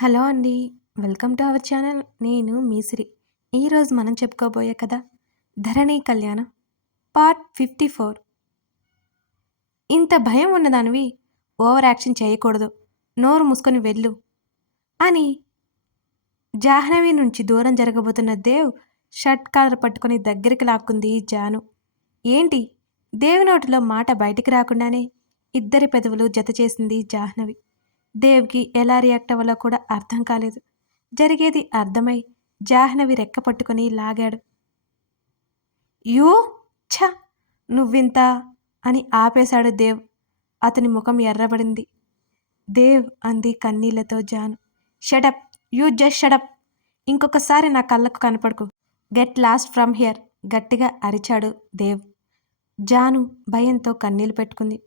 Hello అండి. Welcome to our channel. నేను మీసిరి. ఈరోజు మనం చెప్పుకోబోయే కథ ధరణి కళ్యాణం పార్ట్ ఫిఫ్టీ ఫోర్. ఇంత భయం ఉన్నదానివి ఓవర్ యాక్షన్ చేయకూడదు. నోరు మూసుకొని వెళ్ళు అని జాహ్నవి నుంచి దూరం జరగబోతున్న దేవ్ షర్ట్ కాలర్ పట్టుకొని దగ్గరికి లాక్కుంది జాను. ఏంటి? దేవ్ నోటిలో మాట బయటికి రాకుండానే ఇద్దరి పెదవులు జత చేసింది జాహ్నవి. దేవ్కి ఎలా రియాక్ట్ అవ్వాలో కూడా అర్థం కాలేదు. జరిగేది అర్థమై జాహ్నవి రెక్క పట్టుకుని లాగాడు. యూ? ఛ! నువ్వింత? అని ఆపేశాడు దేవ్. అతని ముఖం ఎర్రబడింది. దేవ్ అంది కన్నీళ్ళతో Janu. Shut up you just shut up ఇంకొకసారి నా కళ్ళకు కనపడకు. గెట్ లాస్ట్ ఫ్రమ్ హియర్ గట్టిగా అరిచాడు దేవ్. జాను భయంతో కన్నీళ్ళు పెట్టుకుంది.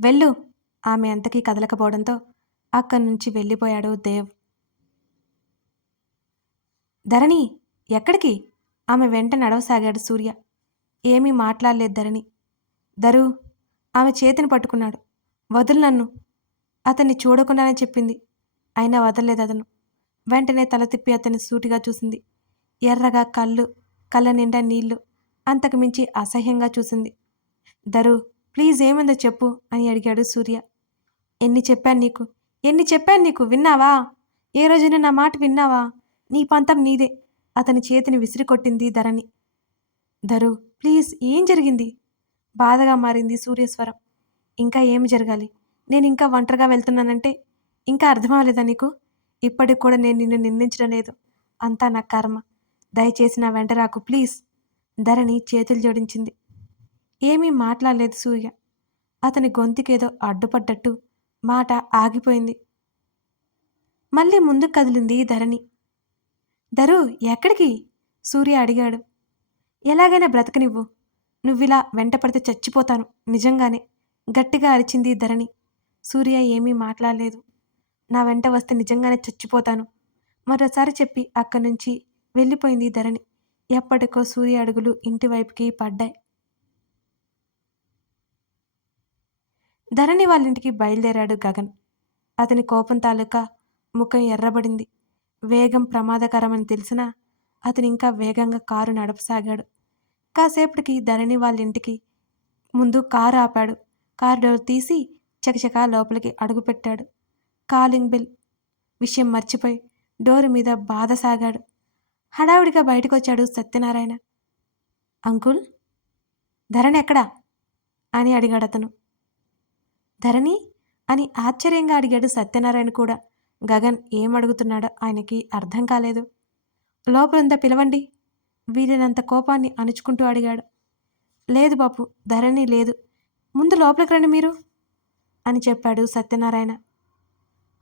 వెళ్ళు! ఆమె అంతకీ కదలకపోవడంతో అక్కడి నుంచి వెళ్ళిపోయాడు దేవ్. ధరణి ఎక్కడికి? ఆమె వెంట నడవసాగాడు సూర్య. ఏమీ మాట్లాడలేదు ధరణి. ధరు ఆమె చేతిని పట్టుకున్నాడు. వదులు నన్ను. అతన్ని చూడకుండానే చెప్పింది. అయినా వదలలేదు అతను. వెంటనే తల తిప్పి అతన్ని సూటిగా చూసింది. ఎర్రగా కళ్ళు కళ్ళ నిండా నీళ్ళు అంతకు మించి అసహ్యంగా చూసింది. ధరు ప్లీజ్ ఏముందో చెప్పు అని అడిగాడు సూర్య. ఎన్ని చెప్పాను నీకు? ఎన్ని చెప్పాను నీకు విన్నావా? ఏ రోజైనా నా మాట విన్నావా? నీ పంతం నీదే. అతని చేతిని విసిరి కొట్టింది ధరణి. ధరు ప్లీజ్ ఏం జరిగింది? బాధగా మారింది సూర్యస్వరం. ఇంకా ఏమి జరగాలి? నేను ఇంకా ఒంటరిగా వెళ్తున్నానంటే ఇంకా అర్థమవలేదా నీకు? ఇప్పటికి కూడా నేను నిన్ను నిందించడం లేదు. అంతా నా కర్మ. దయచేసి నా వెంట రాకు ప్లీజ్. ధరణి చేతులు జోడించింది. ఏమీ మాట్లాడలేదు సూర్య. అతని గొంతుకేదో అడ్డుపడ్డట్టు మాట ఆగిపోయింది. మళ్ళీ ముందుకు కదిలింది ధరణి. ధరు ఎక్కడికి? సూర్య అడిగాడు. ఎలాగైనా బ్రతకనివ్వు. నువ్విలా వెంటపడితే చచ్చిపోతాను నిజంగానే. గట్టిగా అరిచింది ధరణి. సూర్య ఏమీ మాట్లాడలేదు. నా వెంట వస్తే నిజంగానే చచ్చిపోతాను. మరోసారి చెప్పి అక్కడి నుంచి వెళ్ళిపోయింది ధరణి. ఎప్పటికో సూర్య అడుగులు ఇంటివైపుకి పడ్డాయి. ధరణి వాళ్ళింటికి బయలుదేరాడు గగన్. అతని కోపం తాలూకా ముఖం ఎర్రబడింది. వేగం ప్రమాదకరమని తెలిసినా అతను ఇంకా వేగంగా కారు నడపసాగాడు. కాసేపటికి ధరణి వాళ్ళ ఇంటికి ముందు కారు ఆపాడు. కారు డోర్ తీసి చకచకా లోపలికి అడుగుపెట్టాడు. కాలింగ్ బిల్ విషయం మర్చిపోయి డోరు మీద బాధ సాగాడు హడావిడిగా బయటకొచ్చాడు సత్యనారాయణ. అంకుల్ ధరణి ఎక్కడా? అని అడిగాడు అతను ధరణి? అని ఆశ్చర్యంగా అడిగాడు సత్యనారాయణ కూడా. గగన్ ఏం అడుగుతున్నాడో ఆయనకి అర్థం కాలేదు. లోపలంతా పిలవండి? వీరినంత కోపాన్ని అణుచుకుంటూ అడిగాడు. లేదు బాపు ధరణి లేదు. ముందు లోపలికి రండి మీరు అని చెప్పాడు సత్యనారాయణ.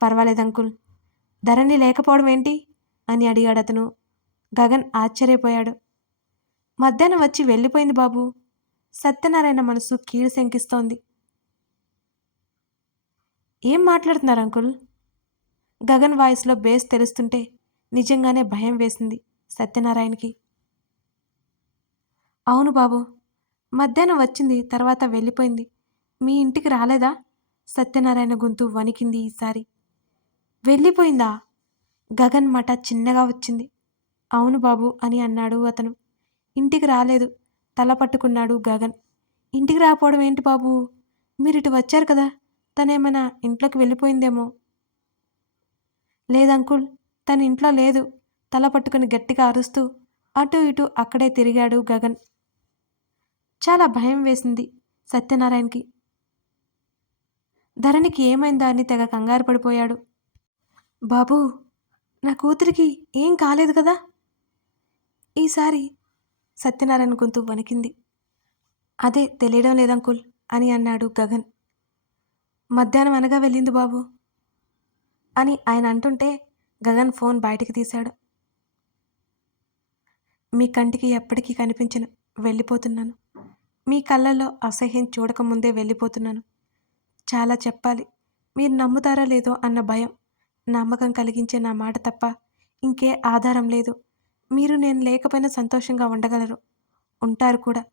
పర్వాలేదు అంకుల్. ధరణి లేకపోవడం ఏంటి? అని అడిగాడు అతను. గగన్ ఆశ్చర్యపోయాడు. మధ్యాహ్నం వచ్చి వెళ్ళిపోయింది బాబు. సత్యనారాయణ మనసు కీడు శంకిస్తోంది. ఏం మాట్లాడుతున్నారు అంకుల్? గగన్ వాయిస్లో బేస్ తెలుస్తుంటే నిజంగానే భయం వేసింది సత్యనారాయణకి. అవును బాబు మధ్యాహ్నం వచ్చింది తర్వాత వెళ్ళిపోయింది. మీ ఇంటికి రాలేదా? సత్యనారాయణ గొంతు వణికింది ఈసారి. వెళ్ళిపోయిందా? గగన్ మాట చిన్నగా వచ్చింది. అవును బాబు అని అన్నాడు అతను. ఇంటికి రాలేదు తల పట్టుకున్నాడు గగన్. ఇంటికి రాకపోవడం ఏంటి బాబు? మీరు ఇటు వచ్చారు కదా? తనేమైనా ఇంట్లోకి వెళ్ళిపోయిందేమో? లేదంకుల్ తన ఇంట్లో లేదు. తల పట్టుకుని గట్టిగా అరుస్తూ అటు ఇటు అక్కడే తిరిగాడు గగన్. చాలా భయం వేసింది సత్యనారాయణకి. ధరణికి ఏమైందా అని తెగ కంగారు పడిపోయాడు. బాబూ నా కూతురికి ఏం కాలేదు కదా? ఈసారి సత్యనారాయణ గొంతు వణికింది. అదే తెలియడం లేదంకుల్ అని అన్నాడు గగన్. మధ్యాహ్నం అనగా వెళ్ళింది బాబు? అని ఆయన అంటుంటే గగన్ ఫోన్ బయటికి తీశాడు. మీ కంటికి ఎప్పటికీ కనిపించను వెళ్ళిపోతున్నాను. మీ కళ్ళల్లో అసహ్యం చూడకముందే వెళ్ళిపోతున్నాను. చాలా చెప్పాలి మీరు నమ్ముతారా లేదో అన్న భయం నమ్మకం కలిగించే నా మాట తప్ప ఇంకే ఆధారం లేదు. మీరు నేను లేకపోయినా సంతోషంగా ఉండగలరు. ఉంటారు కూడా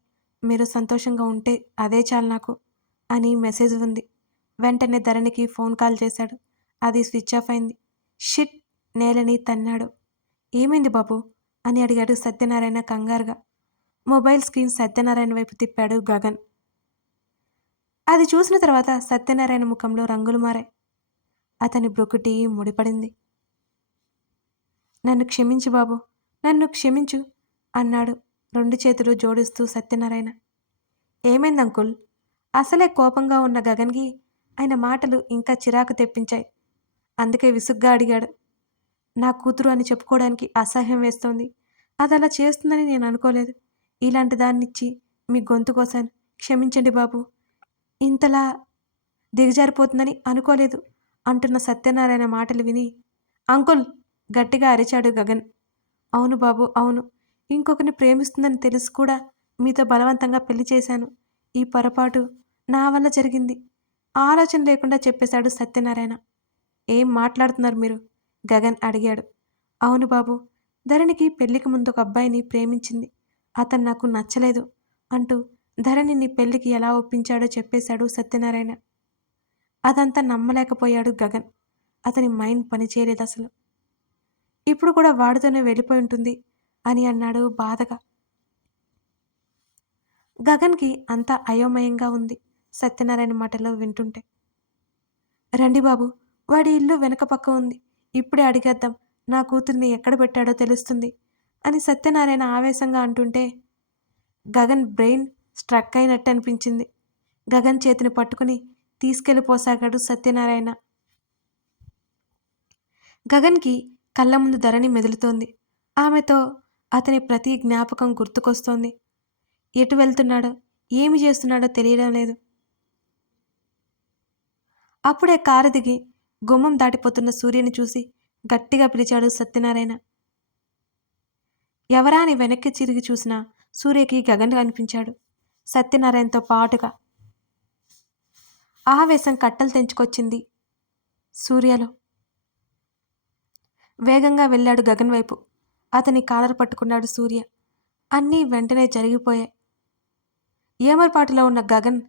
మీరు సంతోషంగా ఉంటే అదే చాలు నాకు అని మెసేజ్ ఉంది. వెంటనే ధరణికి ఫోన్ కాల్ చేశాడు. అది స్విచ్ ఆఫ్ అయింది. షిట్! నేలని తన్నాడు. ఏమైంది బాబు? అని అడిగాడు సత్యనారాయణ కంగారుగా. మొబైల్ స్క్రీన్ సత్యనారాయణ వైపు తిప్పాడు గగన్. అది చూసిన తర్వాత సత్యనారాయణ ముఖంలో రంగులు మారాయి. అతని బ్రొకుటి ముడిపడింది. నన్ను క్షమించు బాబు. నన్ను క్షమించు అన్నాడు రెండు చేతులు జోడిస్తూ సత్యనారాయణ. ఏమైంది అంకుల్? అసలే కోపంగా ఉన్న గగన్కి ఆయన మాటలు ఇంకా చిరాకు తెప్పించాయి. అందుకే విసుగ్గా అడిగాడు. నా కూతురు అని చెప్పుకోవడానికి అసహ్యం వేస్తోంది. అది అలా చేస్తుందని నేను అనుకోలేదు. ఇలాంటి దాన్నిచ్చి మీ గొంతు కోసాను. క్షమించండి బాబు. ఇంతలా దిగజారిపోతుందని అనుకోలేదు అంటున్న సత్యనారాయణ మాటలు విని అంకుల్ గట్టిగా అరిచాడు గగన్. అవును బాబు అవును. ఇంకొకరిని ప్రేమిస్తుందని తెలిసి కూడా మీతో బలవంతంగా పెళ్ళి చేశాను. ఈ పొరపాటు నా వల్ల జరిగింది. ఆలోచన లేకుండా చెప్పేశాడు సత్యనారాయణ. ఏం మాట్లాడుతున్నారు మీరు? గగన్ అడిగాడు. అవును బాబు ధరణికి పెళ్ళికి ముందు ఒక అబ్బాయిని ప్రేమించింది. అతను నాకు నచ్చలేదు అంటూ ధరణిని పెళ్ళికి ఎలా ఒప్పించాడో చెప్పేశాడు సత్యనారాయణ. అదంతా నమ్మలేకపోయాడు గగన్. అతని మైండ్ పనిచేయలేదు అసలు. ఇప్పుడు కూడా వాడితోనే వెళ్ళిపోయి ఉంటుంది అని అన్నాడు బాధగా. గగన్కి అంతా అయోమయంగా ఉంది. సత్యనారాయణ మాటలో వింటుంటే. రండి బాబు వాడి ఇల్లు వెనక పక్క ఉంది. ఇప్పుడే అడిగేద్దాం నా కూతుర్ని ఎక్కడ పెట్టాడో తెలుస్తుంది అని సత్యనారాయణ ఆవేశంగా అంటుంటే గగన్ బ్రెయిన్ స్ట్రక్ అయినట్టు అనిపించింది. గగన్ చేతిని పట్టుకుని తీసుకెళ్ళిపోసాగాడు సత్యనారాయణ. గగన్కి కళ్ళ ముందు ధరణి మెదులుతోంది. ఆమెతో అతని ప్రతి జ్ఞాపకం గుర్తుకొస్తోంది. ఎటు వెళ్తున్నాడో ఏమి చేస్తున్నాడో తెలియడం లేదు. అప్పుడే కారు దిగి గుమ్మం దాటిపోతున్న సూర్యని చూసి గట్టిగా పిలిచాడు సత్యనారాయణ. ఎవరా అని వెనక్కి తిరిగి చూసినా సూర్యకి గగన్ కనిపించాడు సత్యనారాయణతో పాటుగా ఆవేశం కట్టలు తెంచుకొచ్చింది సూర్యలో. వేగంగా వెళ్ళాడు గగన్ వైపు. అతని కాలర్ పట్టుకున్నాడు సూర్య. అన్నీ వెంటనే జరిగిపోయాయి. ఏమర్పాటులో ఉన్న గగన్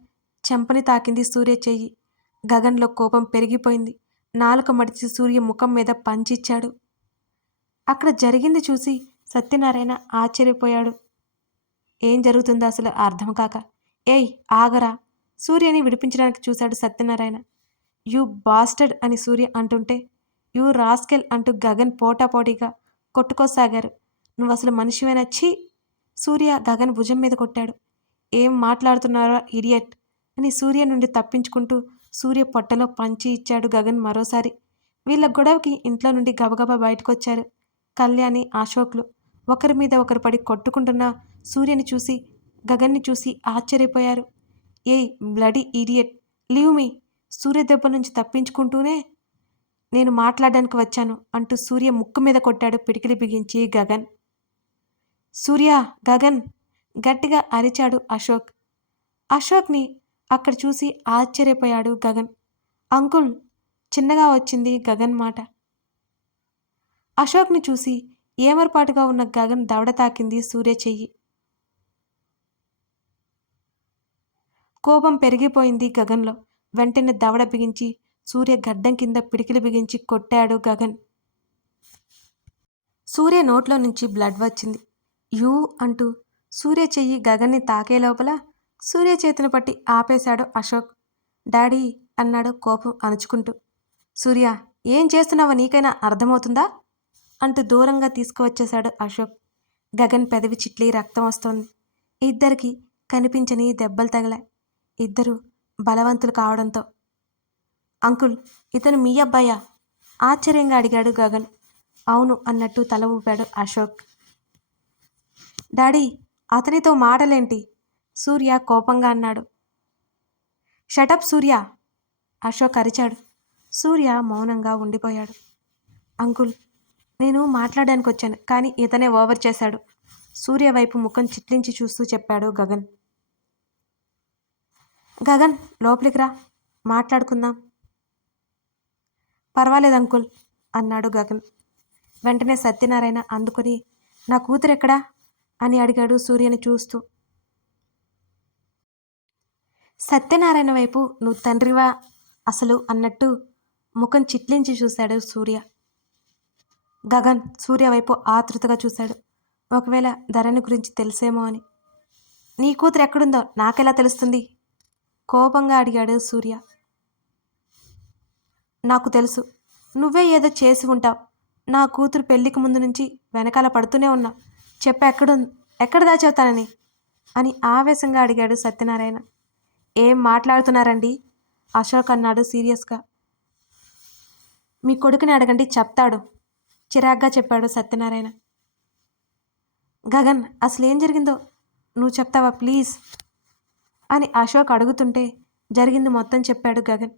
చెంపని తాకింది సూర్య చెయ్యి. గగన్లో కోపం పెరిగిపోయింది. నాలుక మడిచి సూర్య ముఖం మీద పంచిచ్చాడు. అక్కడ జరిగింది చూసి సత్యనారాయణ ఆశ్చర్యపోయాడు. ఏం జరుగుతుందో అసలు అర్థం కాక. ఏయ్ ఆగరా. సూర్యని విడిపించడానికి చూశాడు సత్యనారాయణ. యు బాస్టర్డ్ అని సూర్య అంటుంటే యు రాస్కెల్ అంటూ గగన్ పోటాపోటీగా కొట్టుకోసాగారు. నువ్వు అసలు మనిషివేనా? ఛీ! సూర్య గగన్ భుజం మీద కొట్టాడు. ఏం మాట్లాడుతున్నారా ఇడియట్? అని సూర్య నుండి తప్పించుకుంటూ సూర్య పొట్టలో పంచి ఇచ్చాడు గగన్ మరోసారి. వీళ్ళ గొడవకి ఇంట్లో నుండి గబగబా బయటకొచ్చారు. కళ్యాణి అశోక్లు ఒకరి మీద ఒకరు పడి కొట్టుకుంటున్న సూర్యని చూసి గగన్ని చూసి ఆశ్చర్యపోయారు. Hey bloody idiot leave me! Surya దెబ్బ నుంచి తప్పించుకుంటూనే నేను మాట్లాడడానికి వచ్చాను అంటూ సూర్య ముక్కు మీద కొట్టాడు పిడికిలి బిగించి గగన్. సూర్య గగన్! గట్టిగా అరిచాడు అశోక్. అశోక్ని అక్కడ చూసి ఆశ్చర్యపోయాడు గగన్. అంకుల్ చిన్నగా వచ్చింది గగన్ మాట. అశోక్ని చూసి ఏమర్పాటుగా ఉన్న గగన్ దవడ తాకింది సూర్య చెయ్యి. కోపం పెరిగిపోయింది గగన్లో. వెంటనే దవడ బిగించి సూర్య గడ్డం కింద పిడికిలు బిగించి కొట్టాడు గగన్. సూర్య నోట్లో నుంచి బ్లడ్ వచ్చింది. యూ అంటూ సూర్య చెయ్యి గగన్ని తాకే లోపల సూర్య చేతిని పట్టి ఆపేశాడు అశోక్. డాడీ అన్నాడు కోపం అణుచుకుంటూ. సూర్య ఏం చేస్తున్నావో నీకైనా అర్థమవుతుందా? అంటూ దూరంగా తీసుకువచ్చేశాడు అశోక్. గగన్ పెదవి చిట్లి రక్తం వస్తోంది. ఇద్దరికి కనిపించని దెబ్బలు తగల ఇద్దరు బలవంతులు కావడంతో. అంకుల్ ఇతను మీ అబ్బాయా? ఆశ్చర్యంగా అడిగాడు గగన్. అవును అన్నట్టు తల ఊపాడు అశోక్. డాడీ అతనితో మాటలేంటి? సూర్య కోపంగా అన్నాడు. షటప్ సూర్య! అశోక్ అరిచాడు. సూర్య మౌనంగా ఉండిపోయాడు. అంకుల్ నేను మాట్లాడడానికి వచ్చాను కానీ ఇతనే ఓవర్ చేశాడు. సూర్య వైపు ముఖం చిట్లించి చూస్తూ చెప్పాడు గగన్. గగన్ లోపలికి రా. మాట్లాడుకుందాం. పర్వాలేదు అంకుల్ అన్నాడు గగన్. వెంటనే సత్యనారాయణ అందుకొని నా కూతురెక్కడా? అని అడిగాడు సూర్యని చూస్తూ. సత్యనారాయణ వైపు నువ్వు తండ్రివా? అసలు అన్నట్టు ముఖం చిట్లించి చూశాడు సూర్య. గగన్ సూర్య వైపు ఆతృతగా చూశాడు. ఒకవేళ ధరణి గురించి తెలిసేమో అని. నీ కూతురు ఎక్కడుందో నాకెలా తెలుస్తుంది? కోపంగా అడిగాడు సూర్య. నాకు తెలుసు. నువ్వే ఏదో చేసి ఉంటావు. నా కూతురు పెళ్ళికి ముందు నుంచి వెనకాల పడుతూనే ఉన్నా. చెప్ప ఎక్కడ ఎక్కడ దాచేవుతానని అని ఆవేశంగా అడిగాడు సత్యనారాయణ. ఏం మాట్లాడుతున్నారండి? అశోక్ అన్నాడు సీరియస్గా. మీ కొడుకుని అడగండి చెప్తాడు. చిరాగ్గా చెప్పాడు సత్యనారాయణ. గగన్ అసలు ఏం జరిగిందో నువ్వు చెప్తావా ప్లీజ్? అని అశోక్ అడుగుతుంటే జరిగింది మొత్తం చెప్పాడు గగన్.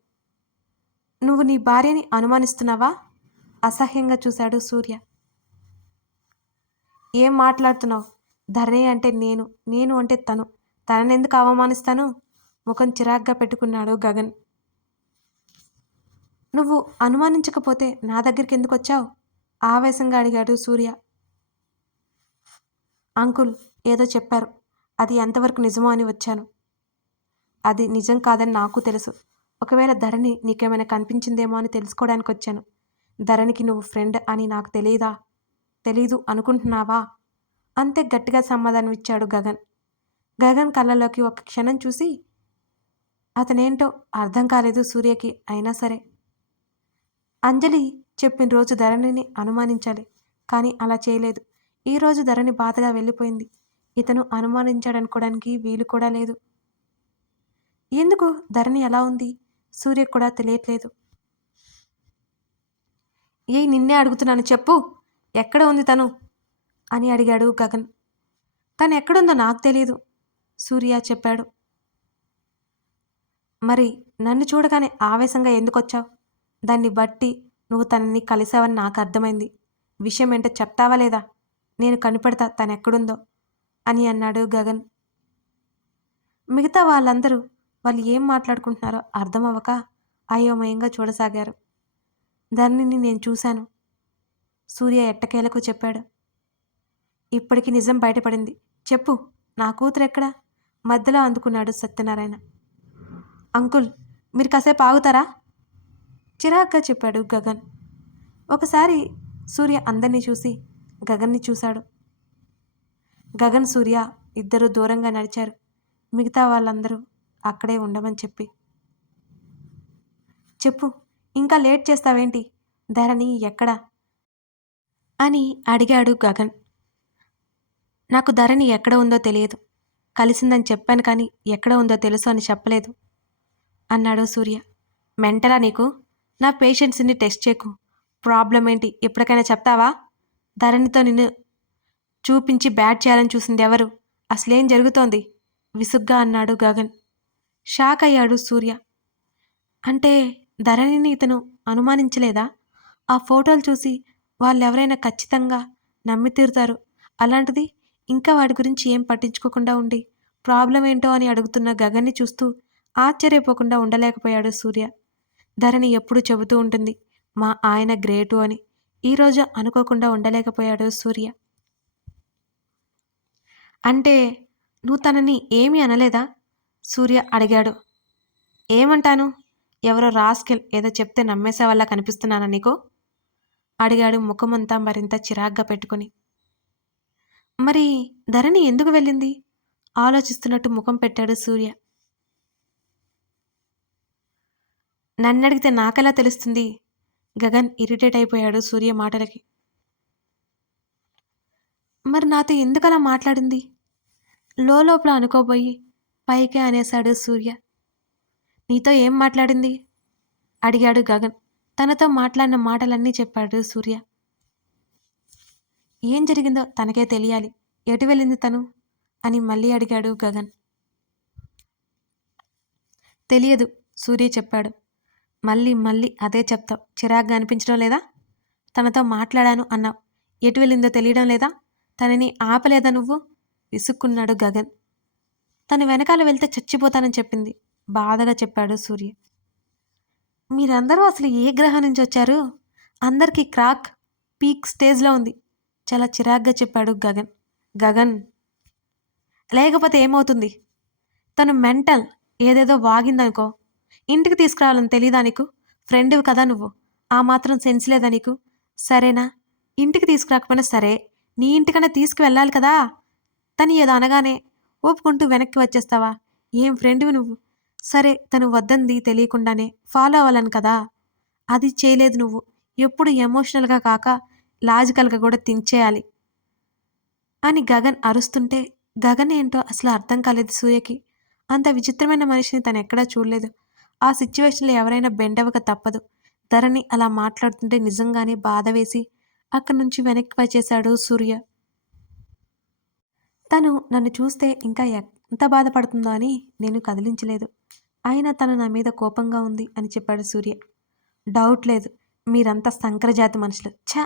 నువ్వు నీ భార్యని అనుమానిస్తున్నావా? అసహ్యంగా చూశాడు సూర్య. ఏం మాట్లాడుతున్నావు? ధరణి అంటే నేను నేను అంటే తను. తననెందుకు అవమానిస్తాను? ముఖం చిరాగ్గా పెట్టుకున్నాడు గగన్. నువ్వు అనుమానించకపోతే నా దగ్గరికి ఎందుకు వచ్చావు? ఆవేశంగా అడిగాడు సూర్య. అంకుల్ ఏదో చెప్పారు. అది ఎంతవరకు నిజమో అని వచ్చాను. అది నిజం కాదని నాకు తెలుసు. ఒకవేళ ధరణి నీకేమైనా కనిపించిందేమో అని తెలుసుకోవడానికి వచ్చాను. ధరణికి నువ్వు ఫ్రెండ్ అని నాకు తెలియదా తెలీదు అనుకుంటున్నావా? అంతే గట్టిగా సమాధానం ఇచ్చాడు గగన్. గగన్ కళ్ళలోకి ఒక క్షణం చూసి అతనేంటో అర్థం కాలేదు సూర్యకి అయినా సరే. అంజలి చెప్పిన రోజు ధరణిని అనుమానించాలి కానీ అలా చేయలేదు. ఈరోజు ధరణి బాధగా వెళ్ళిపోయింది. ఇతను అనుమానించాడనుకోవడానికి వీలు కూడా లేదు. ఎందుకు? ధరణి ఎలా ఉంది? సూర్య కూడా తెలియట్లేదు. ఏ నిన్నే అడుగుతున్నాను చెప్పు. ఎక్కడ ఉంది తను? అని అడిగాడు గగన్. తను ఎక్కడుందో నాకు తెలియదు సూర్య చెప్పాడు. మరి నన్ను చూడగానే ఆవేశంగా ఎందుకొచ్చావు? దాన్ని బట్టి నువ్వు తనని కలిసావని నాకు అర్థమైంది. విషయం ఏంటో చెప్తావా లేదా? నేను కనిపెడతా తనెక్కడుందో అని అన్నాడు గగన్. మిగతా వాళ్ళందరూ వాళ్ళు ఏం మాట్లాడుకుంటున్నారో అర్థం అవ్వక అయోమయంగా చూడసాగారు. ధరణిని నేను చూశాను. సూర్య ఎట్టకేలకు చెప్పాడు. ఇప్పటికి నిజం బయటపడింది. చెప్పు నా కూతురు ఎక్కడా మధ్యలో అందుకున్నాడు సత్యనారాయణ. అంకుల్ మీరు కాసేపు ఆగుతారా? చిరాగ్గా చెప్పాడు గగన్. ఒకసారి సూర్య అందరినీ చూసి గగన్ని చూశాడు. గగన్ సూర్య ఇద్దరు దూరంగా నడిచారు. మిగతా వాళ్ళందరూ అక్కడే ఉండమని చెప్పి. చెప్పు ఇంకా లేట్ చేస్తావేంటి? ధరణి ఎక్కడా? అని అడిగాడు గగన్. నాకు ధరణి ఎక్కడ ఉందో తెలియదు. కలిసిందని చెప్పాను కానీ ఎక్కడ ఉందో తెలుసు అని చెప్పలేదు. అన్నాడు సూర్య. మెంటలా నీకు? నా పేషెంట్స్ని టెస్ట్ చేయకు ప్రాబ్లం ఏంటి ఎప్పటికైనా చెప్తావా? ధరణితో నిన్ను చూపించి బ్యాట్ చేయాలని చూసింది ఎవరు? అసలేం జరుగుతోంది? విసుగ్గా అన్నాడు గగన్. షాక్ అయ్యాడు సూర్య. అంటే ధరణిని ఇతను అనుమానించలేదా? ఆ ఫోటోలు చూసి వాళ్ళెవరైనా ఖచ్చితంగా నమ్మి తీరుతారు. అలాంటిది ఇంకా వాడి గురించి ఏం పట్టించుకోకుండా ఉండి ప్రాబ్లం ఏంటో అని అడుగుతున్న గగన్ని చూస్తూ ఆశ్చర్యపోకుండా ఉండలేకపోయాడు సూర్య. ధరణి ఎప్పుడు చెబుతూ ఉంటుంది మా ఆయన గ్రేటు అని. ఈరోజు అనుకోకుండా ఉండలేకపోయాడు సూర్య. అంటే నువ్వు తనని ఏమీ అనలేదా? సూర్య అడిగాడు. ఏమంటాను? ఎవరో రాస్కెల్ ఏదో చెప్తే నమ్మేసే వల్ల కనిపిస్తున్నానా నీకు? అడిగాడు ముఖమంతా మరింత చిరాగ్గా పెట్టుకుని. మరి ధరణి ఎందుకు వెళ్ళింది? ఆలోచిస్తున్నట్టు ముఖం పెట్టాడు సూర్య. నన్నడిగితే నాకెలా తెలుస్తుంది? గగన్ ఇరిటేట్ అయిపోయాడు సూర్య మాటలకి. మరి నాతో ఎందుకలా మాట్లాడింది? లోపల అనుకోబోయి పైకే అనేశాడు సూర్య. నీతో ఏం మాట్లాడింది? అడిగాడు గగన్. తనతో మాట్లాడిన మాటలన్నీ చెప్పాడు సూర్య. ఏం జరిగిందో తనకే తెలియాలి. ఎటు వెళ్ళింది తను? అని మళ్ళీ అడిగాడు గగన్. తెలియదు సూర్య చెప్పాడు. మళ్ళీ మళ్ళీ అదే చెప్తావు. చిరాగ్గా అనిపించడం లేదా? తనతో మాట్లాడాను అన్నావు. ఎటు వెళ్ళిందో తెలియడం లేదా? తనని ఆపలేదా నువ్వు? విసుక్కున్నాడు గగన్. తను వెనకాల వెళ్తే చచ్చిపోతానని చెప్పింది. బాధగా చెప్పాడు సూర్య. మీరందరూ అసలు ఏ గ్రహం నుంచి వచ్చారు? అందరికీ క్రాక్ పీక్ స్టేజ్లో ఉంది. చాలా చిరాగ్గా చెప్పాడు గగన్. గగన్ లేకపోతే ఏమవుతుంది? తను మెంటల్ ఏదేదో వాగిందనుకో. ఇంటికి తీసుకురావాలని తెలీదా నీకు? ఫ్రెండ్వి కదా నువ్వు. ఆ మాత్రం సెన్స్ లేదా నీకు? సరేనా? ఇంటికి తీసుకురాకపోయినా సరే నీ ఇంటికన్నా తీసుకువెళ్ళాలి కదా? తను ఏదో అనగానే ఒప్పుకుంటూ వెనక్కి వచ్చేస్తావా? ఏం ఫ్రెండ్వి నువ్వు? సరే తను వద్దంది తెలియకుండానే ఫాలో అవ్వాలని కదా? అది చేయలేదు నువ్వు. ఎప్పుడు ఎమోషనల్గా కాక లాజికల్గా కూడా థింక్ చేయాలి. అని గగన్ అరుస్తుంటే గగన్ ఏంటో అసలు అర్థం కాలేదు సూర్యకి. అంత విచిత్రమైన మనిషిని తను ఎక్కడా చూడలేదు. ఆ సిచ్యువేషన్లో ఎవరైనా బెండవక తప్పదు. ధరణి అలా మాట్లాడుతుంటే నిజంగానే బాధ వేసి అక్కడి నుంచి వెనక్కి వచ్చేశాడు సూర్య. తను నన్ను చూస్తే ఇంకా ఎంత బాధపడుతుందో అని నేను కదిలించలేదు. అయినా తను నా మీద కోపంగా ఉంది అని చెప్పాడు సూర్య. డౌట్ లేదు. మీరంతా సంకరజాతి మనుషులు. ఛా!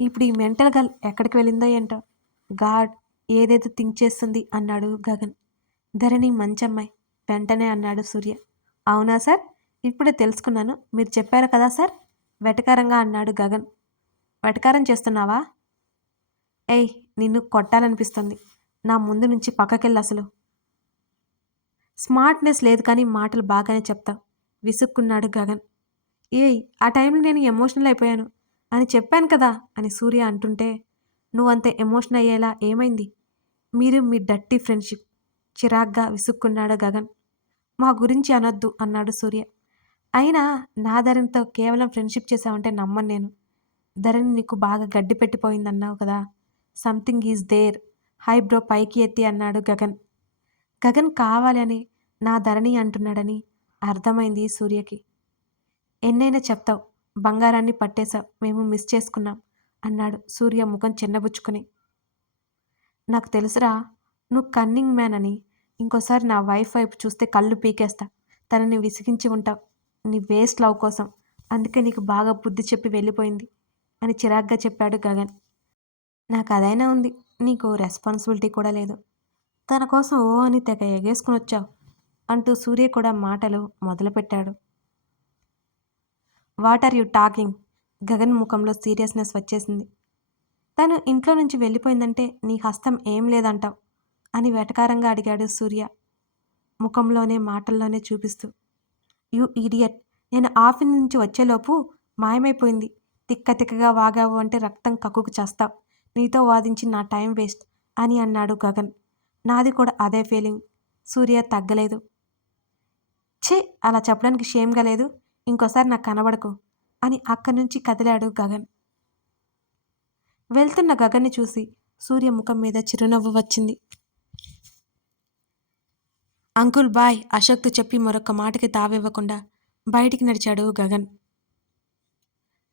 ఇప్పుడు ఈ మెంటల్ గర్ల్ ఎక్కడికి వెళ్ళిందో ఏంటో? గాడ్ ఏదేదో థింక్ చేస్తుంది అన్నాడు గగన్. ధరణి మంచమ్మాయి. వెంటనే అన్నాడు సూర్య. అవునా సార్? ఇప్పుడే తెలుసుకున్నాను. మీరు చెప్పారు కదా సార్? వెటకారంగా అన్నాడు గగన్. వెటకారం చేస్తున్నావా? ఏయ్ నిన్ను కొట్టాలనిపిస్తుంది. నా ముందు నుంచి పక్కకెళ్ళి అసలు. స్మార్ట్నెస్ లేదు కానీ మాటలు బాగానే చెప్తావు విసుక్కున్నాడు గగన్. ఏయ్ ఆ టైంలో నేను ఎమోషనల్ అయిపోయాను అని చెప్పాను కదా అని సూర్య అంటుంటే నువ్వంత ఎమోషన్ అయ్యేలా ఏమైంది? మీరు మీ డట్టి ఫ్రెండ్షిప్. చిరాగ్గా విసుక్కున్నాడు గగన్. మా గురించి అనొద్దు అన్నాడు సూర్య. అయినా నా ధరణితో కేవలం ఫ్రెండ్షిప్ చేశావంటే నమ్మను నేను. ధరణి నీకు బాగా గడ్డి పెట్టిపోయిందన్నావు కదా. Something is there. Hi bro పైకి ఎత్తి అన్నాడు గగన్. గగన్ కావాలని నా ధరణి అంటున్నాడని అర్థమైంది సూర్యకి. ఎన్నైనా చెప్తావు. బంగారాన్ని పట్టేశావు. మేము మిస్ చేసుకున్నాం అన్నాడు సూర్య ముఖం చిన్నబుచ్చుకుని. నాకు తెలుసురా నువ్వు కన్నింగ్ మ్యాన్ అని ఇంకోసారి నా వైఫ్ వైపు చూస్తే కళ్ళు పీకేస్తా. తనని విసిగించి ఉంటావు నీ వేస్ట్ లవ్ కోసం. అందుకే నీకు బాగా బుద్ధి చెప్పి వెళ్ళిపోయింది అని చిరాగ్గా చెప్పాడు గగన్. నాకు అదైనా ఉంది. నీకు రెస్పాన్సిబిలిటీ కూడా లేదు. తన కోసం ఓ అని తెగ ఎగేసుకుని వచ్చావు అంటూ సూర్య కూడా మాటలు మొదలుపెట్టాడు. What are you talking? Gagan ముఖంలో సీరియస్నెస్ వచ్చేసింది. తను ఇంట్లో నుంచి వెళ్ళిపోయిందంటే నీ హస్తం ఏం లేదంటావు? అని వెటకారంగా అడిగాడు సూర్య. ముఖంలోనే మాటల్లోనే చూపిస్తూ. యు ఈడియట్ నేను ఆఫీస్ నుంచి వచ్చేలోపు మాయమైపోయింది. తిక్క తిక్కగా వాగావు అంటే రక్తం కక్కుకు చేస్తావు నీతో వాదించి నా టైం వేస్ట్ అని అన్నాడు గగన్. నాది కూడా అదే ఫీలింగ్. సూర్య తగ్గలేదు. ఛే! అలా చెప్పడానికి షేమ్గా లేదు. ఇంకోసారి నాకు కనబడకు అని అక్కడి నుంచి కదిలాడు గగన్. వెళ్తున్న గగన్ని చూసి సూర్య ముఖం మీద చిరునవ్వు వచ్చింది. అంకుల్ బాయ్ అశోక్తో చెప్పి మరొక మాటకి తావివ్వకుండా బయటికి నడిచాడు గగన్.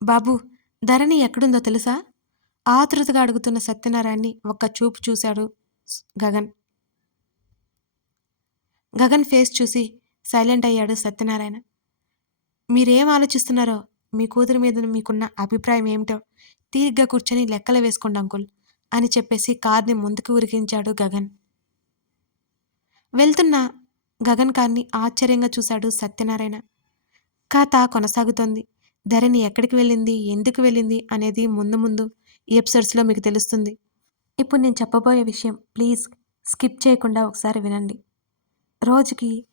బాబు ధరణి ఎక్కడుందో తెలుసా? ఆతృతగా అడుగుతున్న సత్యనారాయణని ఒక్క చూపు చూశాడు గగన్. గగన్ ఫేస్ చూసి సైలెంట్ అయ్యాడు సత్యనారాయణ. మీరేం ఆలోచిస్తున్నారో మీ కూతురి మీద మీకున్న అభిప్రాయం ఏమిటో తీరిగ్గా కూర్చొని లెక్కలు వేసుకోండి అంకుల్ అని చెప్పేసి కార్ని ముందుకు ఉరికించాడు గగన్. వెళ్తున్న గగన్ కార్ని ఆశ్చర్యంగా చూశాడు సత్యనారాయణ. కథ కొనసాగుతోంది. ధరణి ఎక్కడికి వెళ్ళింది? ఎందుకు వెళ్ళింది? అనేది ముందు ముందు ఎపిసోడ్స్లో మీకు తెలుస్తుంది. ఇప్పుడు నేను చెప్పబోయే విషయం ప్లీజ్ స్కిప్ చేయకుండా ఒకసారి వినండి. రోజుకి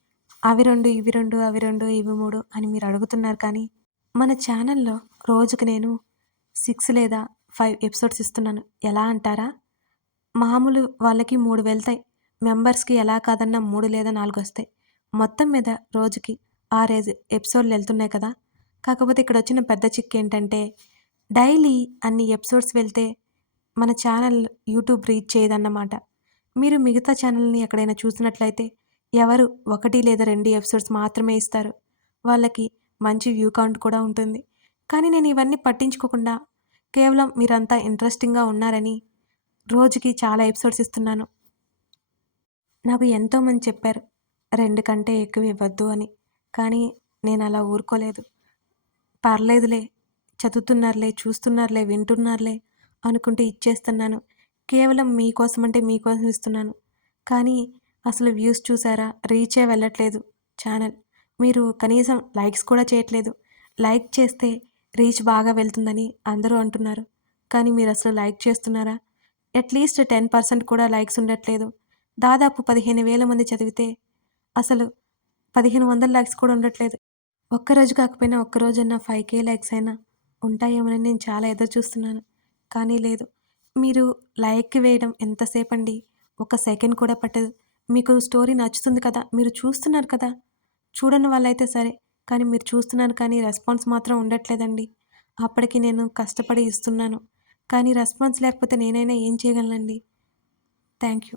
అవి రెండు ఇవి రెండు అవి రెండు ఇవి మూడు అని మీరు అడుగుతున్నారు కానీ మన ఛానల్లో రోజుకి నేను సిక్స్ లేదా ఫైవ్ ఎపిసోడ్స్ ఇస్తున్నాను. ఎలా అంటారా? మామూలు వాళ్ళకి మూడు వెళ్తాయి. మెంబర్స్కి ఎలా కాదన్నా మూడు లేదా నాలుగు వస్తాయి. మొత్తం మీద రోజుకి ఆరేజ్ ఎపిసోడ్లు వెళ్తున్నాయి కదా. కాకపోతే ఇక్కడ వచ్చిన పెద్ద చిక్ ఏంటంటే డైలీ అన్ని ఎపిసోడ్స్ వెళ్తే మన ఛానల్ యూట్యూబ్ రీచ్ చేయదన్నమాట. మీరు మిగతా ఛానల్ని ఎక్కడైనా చూసినట్లయితే ఎవరు ఒకటి లేదా రెండు ఎపిసోడ్స్ మాత్రమే ఇస్తారు. వాళ్ళకి మంచి వ్యూ కౌంట్ కూడా ఉంటుంది. కానీ నేను ఇవన్నీ పట్టించుకోకుండా కేవలం మీరంతా ఇంట్రెస్టింగ్గా ఉన్నారని రోజుకి చాలా ఎపిసోడ్స్ ఇస్తున్నాను. నాకు ఎంతోమంది చెప్పారు రెండు కంటే ఎక్కువ ఇవ్వద్దు అని. కానీ నేను అలా ఊరుకోలేదు. పర్లేదులే చదువుతున్నారులే చూస్తున్నారులే వింటున్నారులే అనుకుంటూ ఇచ్చేస్తున్నాను. కేవలం మీకోసం అంటే మీకోసం ఇస్తున్నాను. కానీ అసలు వ్యూస్ చూసారా? రీచే వెళ్ళట్లేదు ఛానల్. మీరు కనీసం లైక్స్ కూడా చేయట్లేదు. లైక్ చేస్తే రీచ్ బాగా వెళ్తుందని అందరూ అంటున్నారు. కానీ మీరు అసలు లైక్ చేస్తున్నారా? అట్లీస్ట్ టెన్ పర్సెంట్ కూడా లైక్స్ ఉండట్లేదు. దాదాపు పదిహేను వేల మంది చదివితే అసలు పదిహేను వందల లైక్స్ కూడా ఉండట్లేదు. ఒక్కరోజు కాకపోయినా ఒక్కరోజన్నా ఫైవ్ కే లైక్స్ అయినా ఉంటాయేమోనని నేను చాలా ఎదురు చూస్తున్నాను. కానీ లేదు మీరు లైక్ వేయడం ఎంతసేపు అండి ఒక సెకండ్ కూడా పట్టదు. మీకు స్టోరీ నచ్చుతుంది కదా మీరు చూస్తున్నారు కదా. చూడని వాళ్ళైతే సరే కానీ మీరు చూస్తున్నారు కానీ రెస్పాన్స్ మాత్రం ఉండట్లేదండి. అప్పటికి నేను కష్టపడి ఇస్తున్నాను. కానీ రెస్పాన్స్ లేకపోతే నేనైనా ఏం చేయగలనండి? Thank you